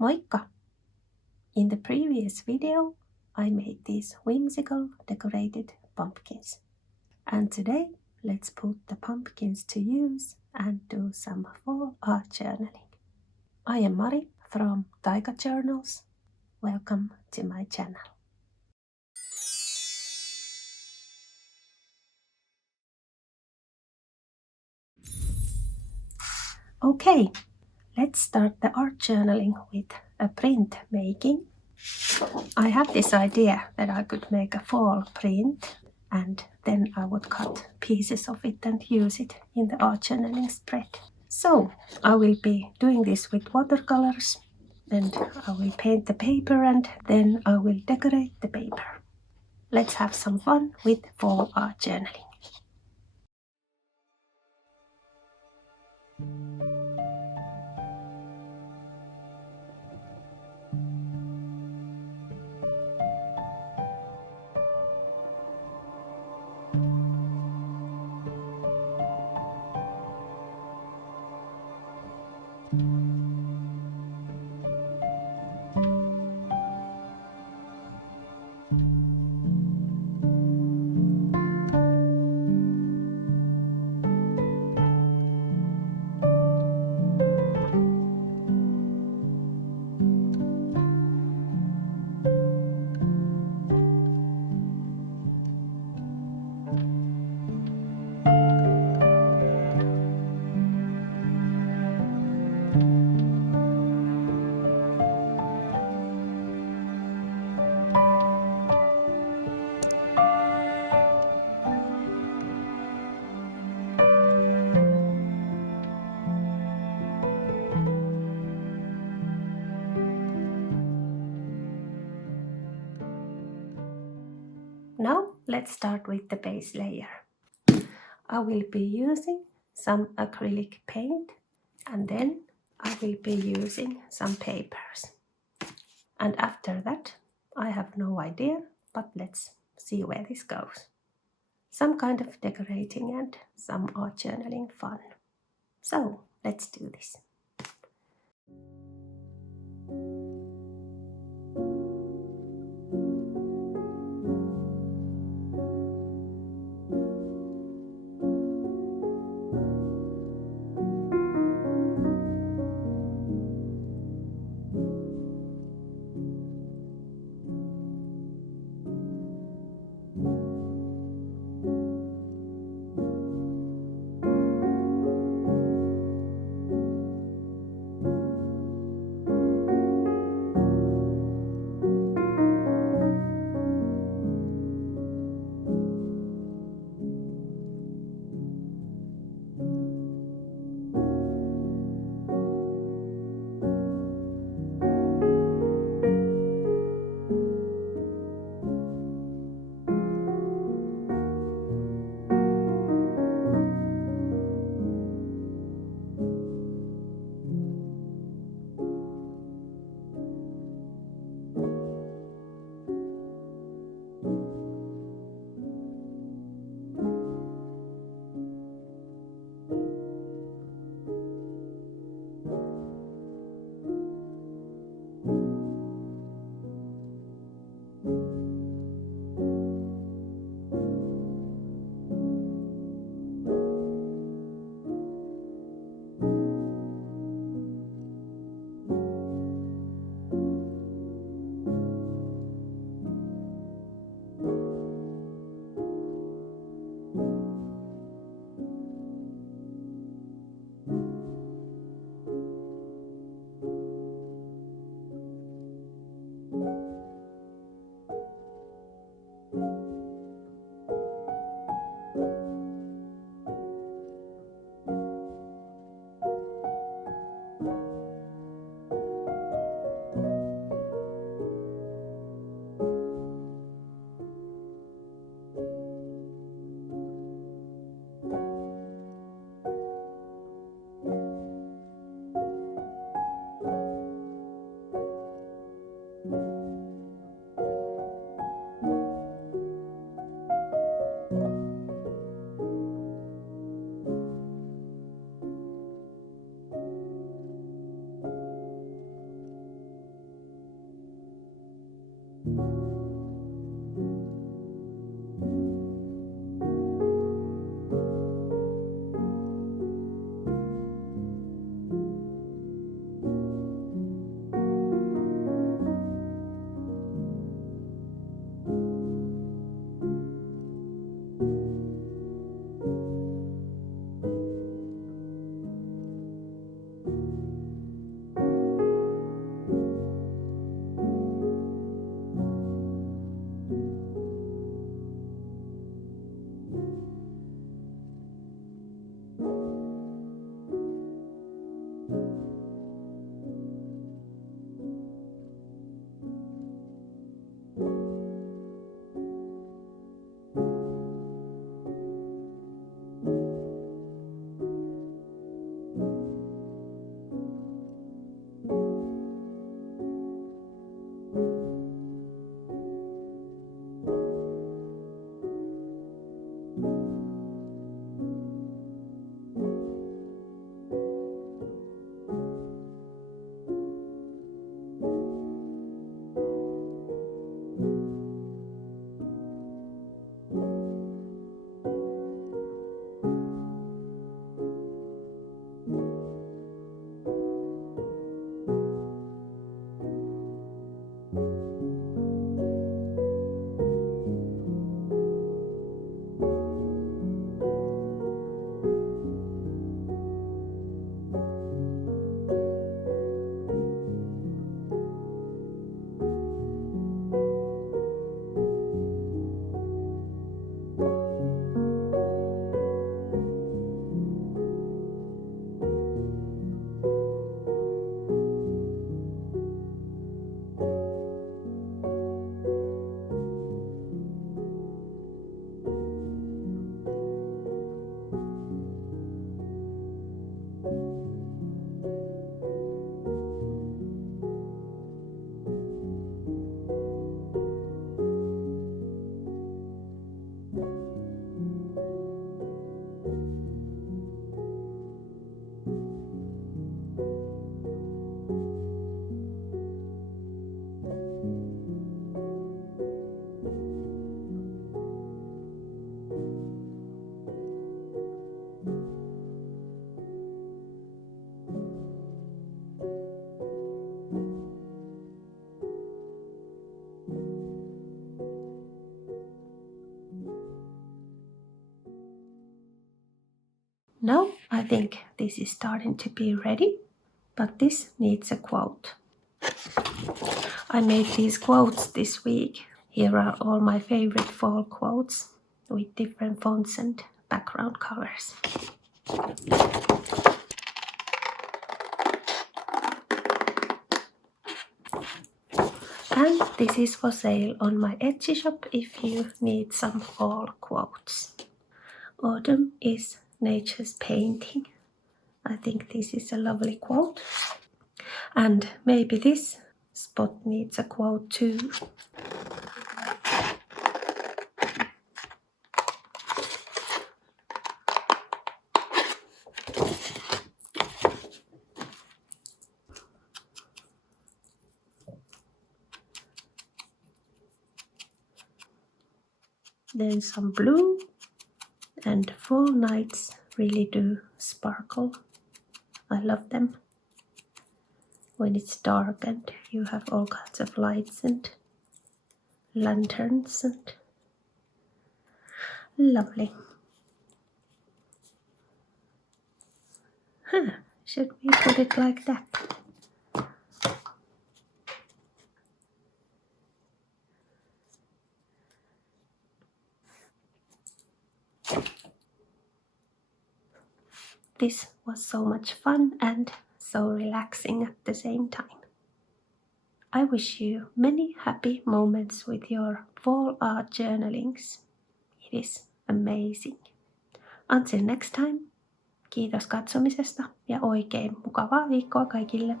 Moikka! In the previous video, I made these whimsical decorated pumpkins. And today, let's put the pumpkins to use and do some fall art journaling. I am Mari from Taika Journals. Welcome to my channel. Okay, let's start the art journaling with a print making. I have this idea that I could make a fall print and then I would cut pieces of it and use it in the art journaling spread. So I will be doing this with watercolors and I will paint the paper and then I will decorate the paper. Let's have some fun with fall art journaling. Now let's start with the base layer. I will be using some acrylic paint and then I will be using some papers. And after that, I have no idea, but let's see where this goes. Some kind of decorating and some art journaling fun. So let's do this. Now I think this is starting to be ready, but this needs a quote. I made these quotes this week. Here are all my favorite fall quotes with different fonts and background colors. And this is for sale on my Etsy shop if you need some fall quotes. Autumn is nature's painting. I think this is a lovely quote. And maybe this spot needs a quote too. Then some blue, and fall nights really do sparkle. I love them. When it's dark and you have all kinds of lights and lanterns and lovely. Should we put it like that? This was so much fun and so relaxing at the same time. I wish you many happy moments with your fall art journalings. It is amazing. Until next time, kiitos katsomisesta ja oikein mukavaa viikkoa kaikille.